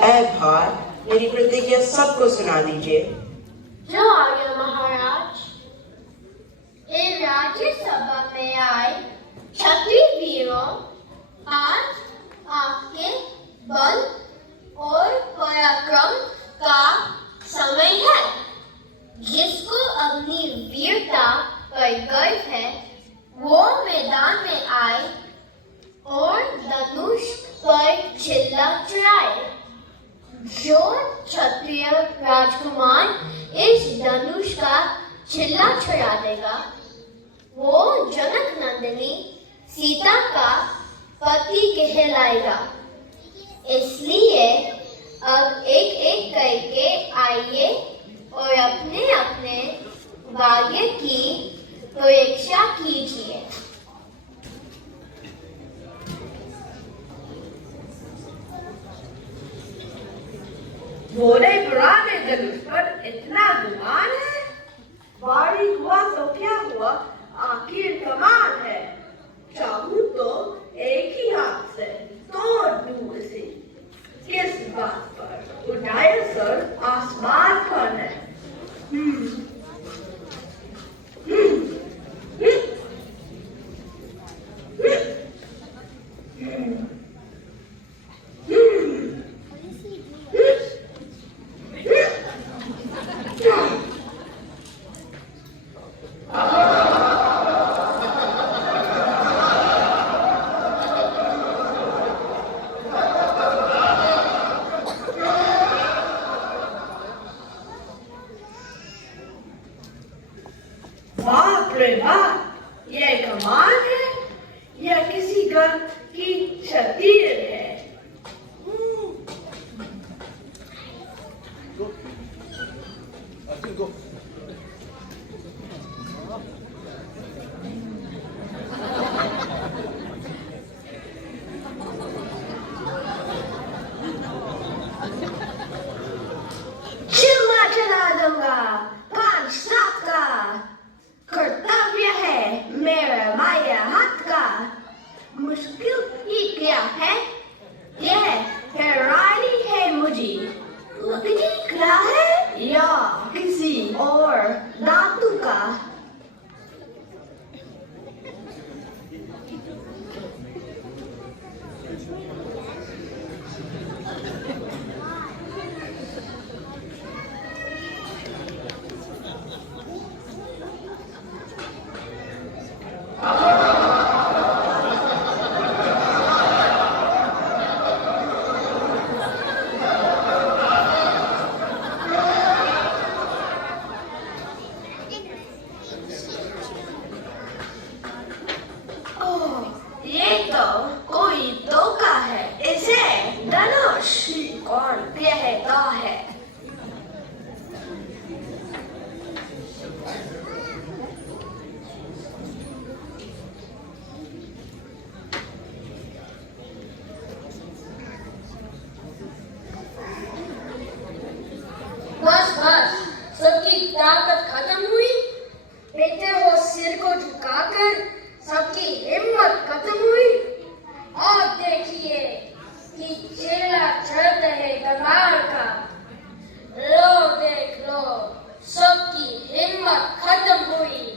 ऐ भार, मेरी प्रतिज्ञा सबको सुना दीजिए। जो आज्ञा महाराज। हे राज्यसभा में आए क्षत्रिय वीरों, आज आपके बल और पराक्रम का समय है। जिसको अपनी वीरता पर गर्व है, वो मैदान में आए और धनुष पर छिल्ला चढ़ाए। जो क्षत्रिय राजकुमार इस धनुष का छिल्ला चढ़ा देगा, वो जनक नंदिनी सीता का पति कहलाएगा। इसलिए अब एक एक करके आइए और अपने अपने भाग्य की परीक्षा कीजिए। घोड़े पुराने धनुष पर इतना गुमान है? बारीक हुआ तो क्या हुआ, आखिर कमाल है। चाहूं तो एक ही हाथ से तोड़ दूं इसे। किस बात पर उठाए सर आसमान पर है। बाप रे बाप, ये कमाल है। यह किसी गण की क्षत्रिय है। चिल्ला चला दूंगा, पांच सात का कर्तव्य है मेरा माया हाथ का। मुश्किल ही क्या है, यह हैरानी है मुझे। लकड़ी का है या किसी और धातु का। ये तो कोई धोखा है। इसे धनुष कौन कहता है? बस बस, सबकी ताकत खत्म हुई। बेटे वो सिर को झुकाकर सबकी हिम्मत खत्म हुई। और देखिए कि चेला चढ़ रहे दरबार का। लो देख लो, सबकी हिम्मत खत्म हुई।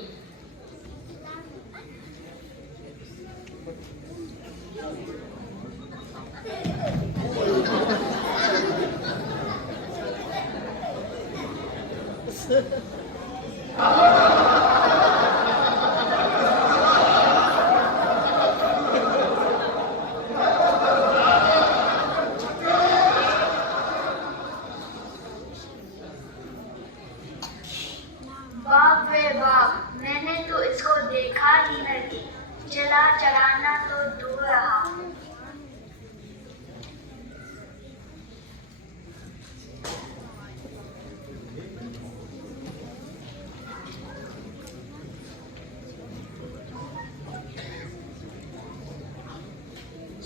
बाप रे बाप, मैंने तो इसको देखा ही नहीं। चला चलाना तो दूर रहा।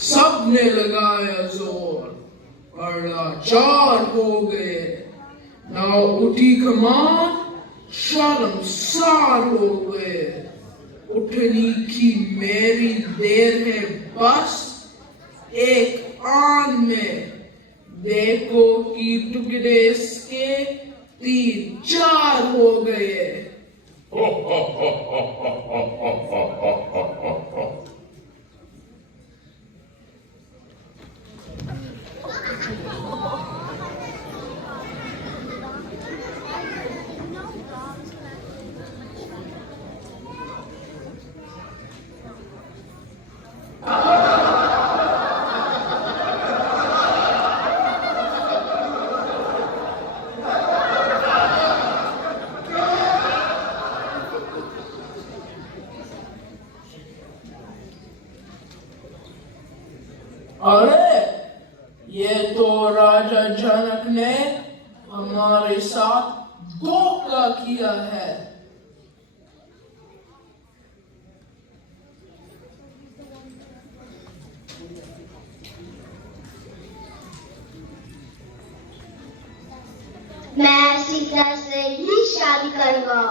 सबने लगाया जोर और लाचार हो गए। ना उठी कमान, शर्मसार हो गए। उठनी की मेरी देर है बस, एक आन में देखो कि टुकड़े इसके 3-4 हो गए। अरे ये तो राजा जनक ने हमारे साथ धोखा किया है। मैं सीता से ही शादी करूंगा।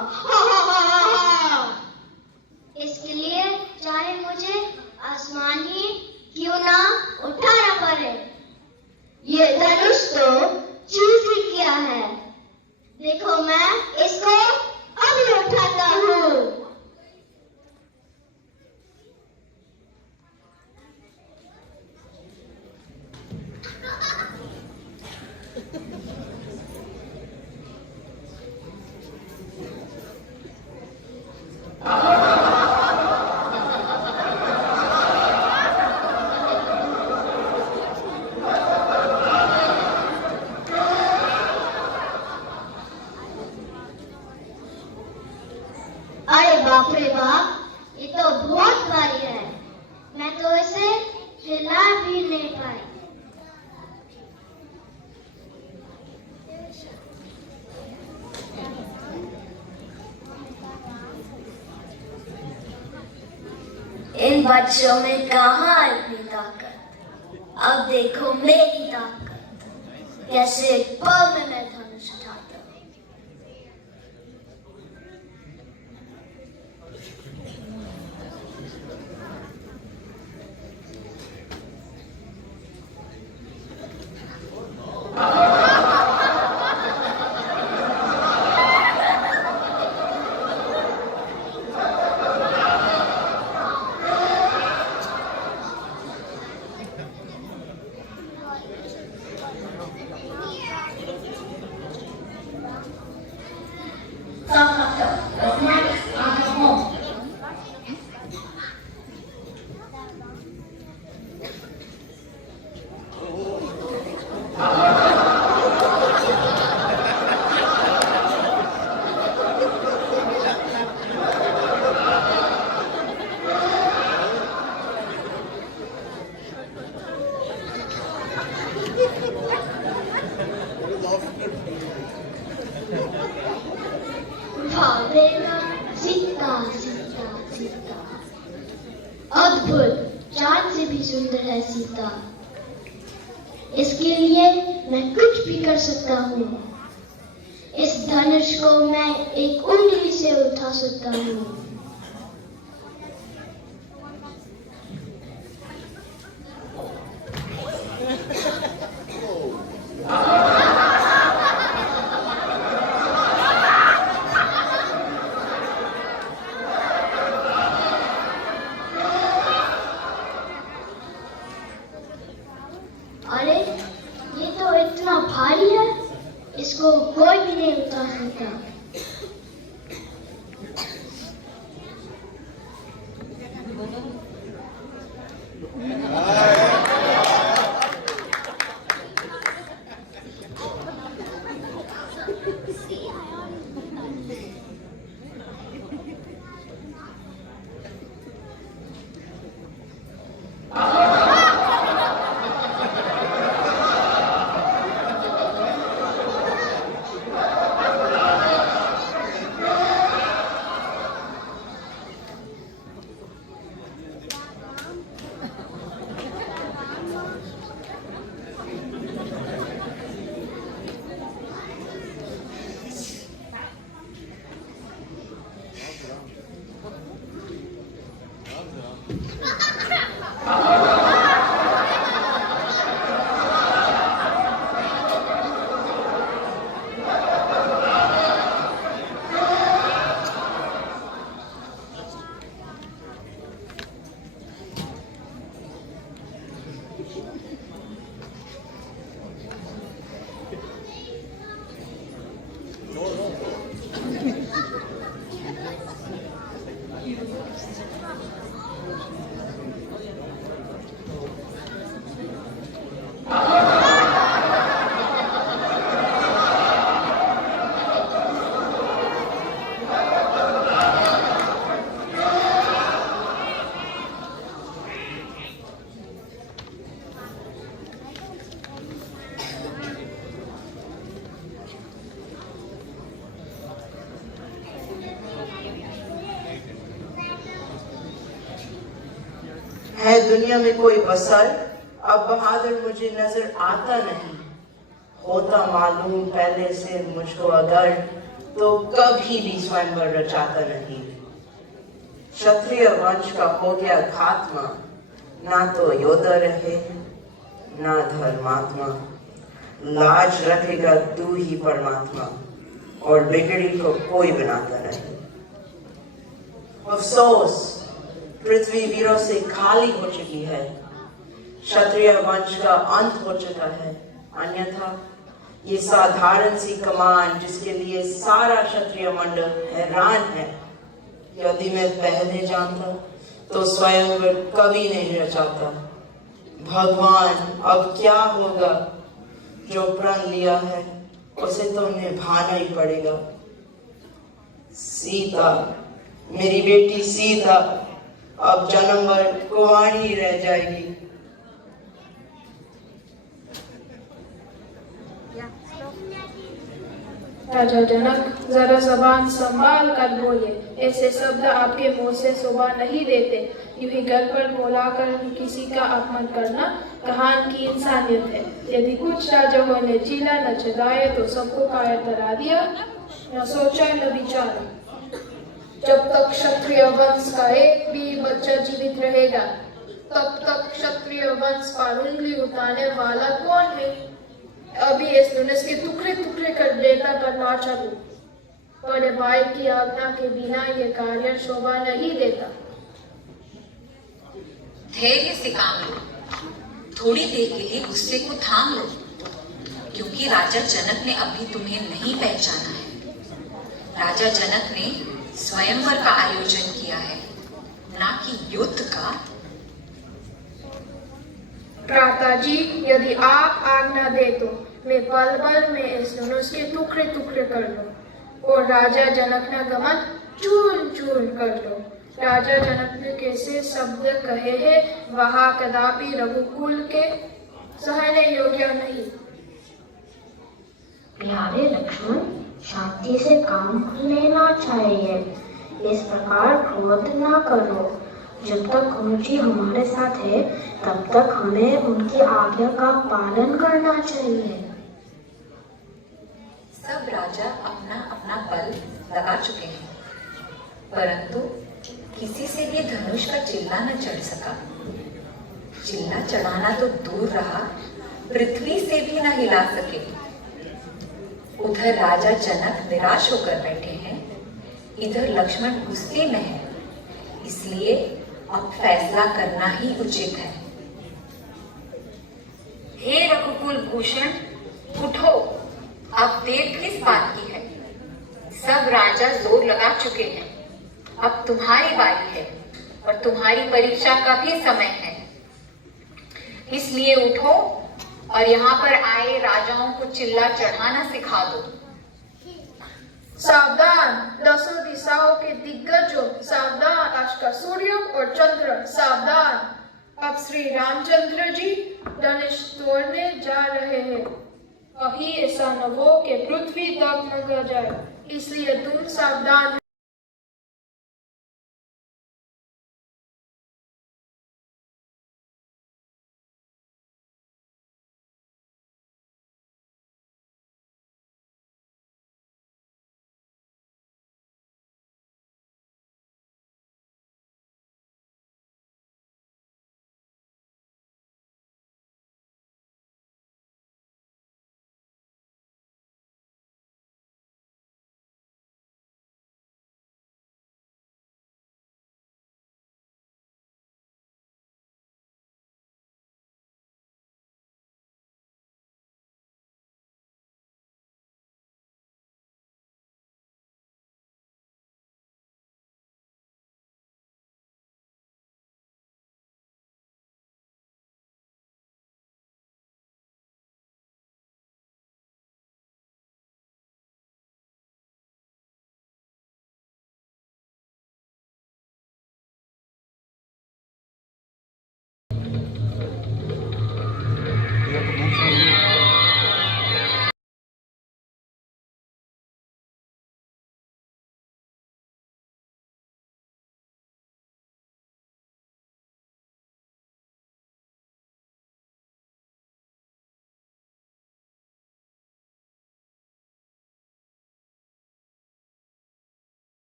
इसके लिए चाहे मुझे आसमान ही क्यों ना उठाना पड़े। ये धनुष तो चूज ही किया है। देखो मैं इसको अभी उठाता हूँ। अरे बाप रे बाप, ये तो बहुत भारी है। मैं तो इसे हिला भी नहीं पाई। इन बच्चों में कहाँ इतनी ताकत। अब देखो मेरी ताकत, कैसे एक पल में मैं धनुष उठाता हूँ। भावेगा सीता सीता सीता। अद्भुत, चांद से भी सुंदर है सीता। इसके लिए मैं कुछ भी कर सकता हूँ। इस धनुष को मैं एक उंगली से उठा सकता हूँ। अरे ये तो इतना भारी है, इसको कोई भी नहीं उठा सकता। है दुनिया में कोई बसर, अब बहादुर मुझे नजर आता नहीं। होता मालूम पहले से मुझको अगर, तो कभी भी स्वयंवर रचाता नहीं। क्षत्रिय वंश का हो गया खात्मा, ना तो योद्धा रहे ना धर्मात्मा। लाज रखेगा तू ही परमात्मा, और बिगड़ी को कोई बनाता नहीं। अफसोस, पृथ्वी वीरों से खाली हो चुकी है। क्षत्रिय वंश का अंत हो चुका है। अन्यथा ये साधारण सी कमान जिसके लिए सारा क्षत्रिय मंडल हैरान है, यदि मैं पहले जानता तो स्वयंवर कभी नहीं रचाता। भगवान, अब क्या होगा? जो प्रण लिया है उसे तो निभाना ही पड़ेगा। सीता, मेरी बेटी सीता, अब जन्म भर कुंवारी रह जाएगी। राजा जनक, जरा जबान संभाल कर बोले, ऐसे शब्द आपके मुंह से शोभा नहीं देते। यूं ही घर पर बुलाकर किसी का अपमान करना कहान की इंसानियत है। यदि कुछ राजाओं ने चिल्ला न चिल्लाए तो सबको कायर करा दिया, न सोचा न विचारा। जब तक क्षत्रिय वंश का एक भी बच्चा जीवित रहेगा, तब तक क्षत्रिय वंश पर उंगली उठाने वाला कौन है? अभी इस धनुष के टुकड़े टुकड़े कर देता करना चालू। बड़े भाई की आज्ञा के बिना ये कार्य शोभा नहीं देता। धैर्य से काम लो, थोड़ी देर के लिए गुस्से को थाम लो, क्योंकि राजा जनक ने अभी तुम्हें नहीं पहचाना है। राजा जनक ने स्वयंवर का आयोजन किया है, ना कि युद्ध का। भ्राता जी, यदि आप आज्ञा दे तो मैं पल भर में इस धनुष के टुकड़े टुकड़े कर लूं और राजा जनक का गमन चूर चूर कर लो। राजा जनक ने कैसे शब्द कहे हैं, वह कदापि रघुकुल के सहने योग्य नहीं। प्यारे लक्ष्मण, शांति से काम लेना चाहिए। इस प्रकार क्रोध ना करो। जब तक गुरु जी हमारे साथ है, तब तक हमें उनकी आज्ञा का पालन करना चाहिए। सब राजा अपना अपना बल लगा चुके हैं, परंतु किसी से भी धनुष का चिल्ला न चढ़ सका। चिल्ला चढ़ाना तो दूर रहा, पृथ्वी से भी न हिला सके। उधर राजा जनक निराश होकर बैठे हैं, इधर लक्ष्मण गुस्से में है। इसलिए अब फैसला करना ही उचित है। हे रघुकुल भूषण, उठो, अब देर किस बात की है? सब राजा जोर लगा चुके हैं, अब तुम्हारी बारी है और तुम्हारी परीक्षा का भी समय है। इसलिए उठो और यहाँ पर आए राजाओं को चिल्ला चढ़ाना सिखा दो। सावधान दसों दिशाओं के दिग्गजों, सावधान अश्का सूर्य और चंद्र, सावधान। अब श्री रामचंद्र जी धनुष तोड़ने जा रहे हैं। कहीं ऐसा न हो कि पृथ्वी तक न जाए, इसलिए तुम सावधान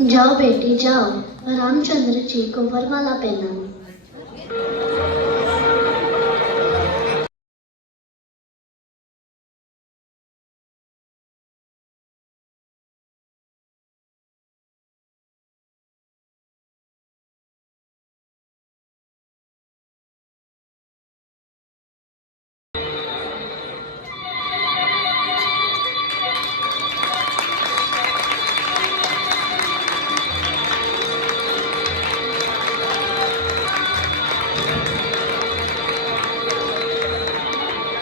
जाओ बेटी जाओ, रामचंद्र जी को वरमाला पहनाओ।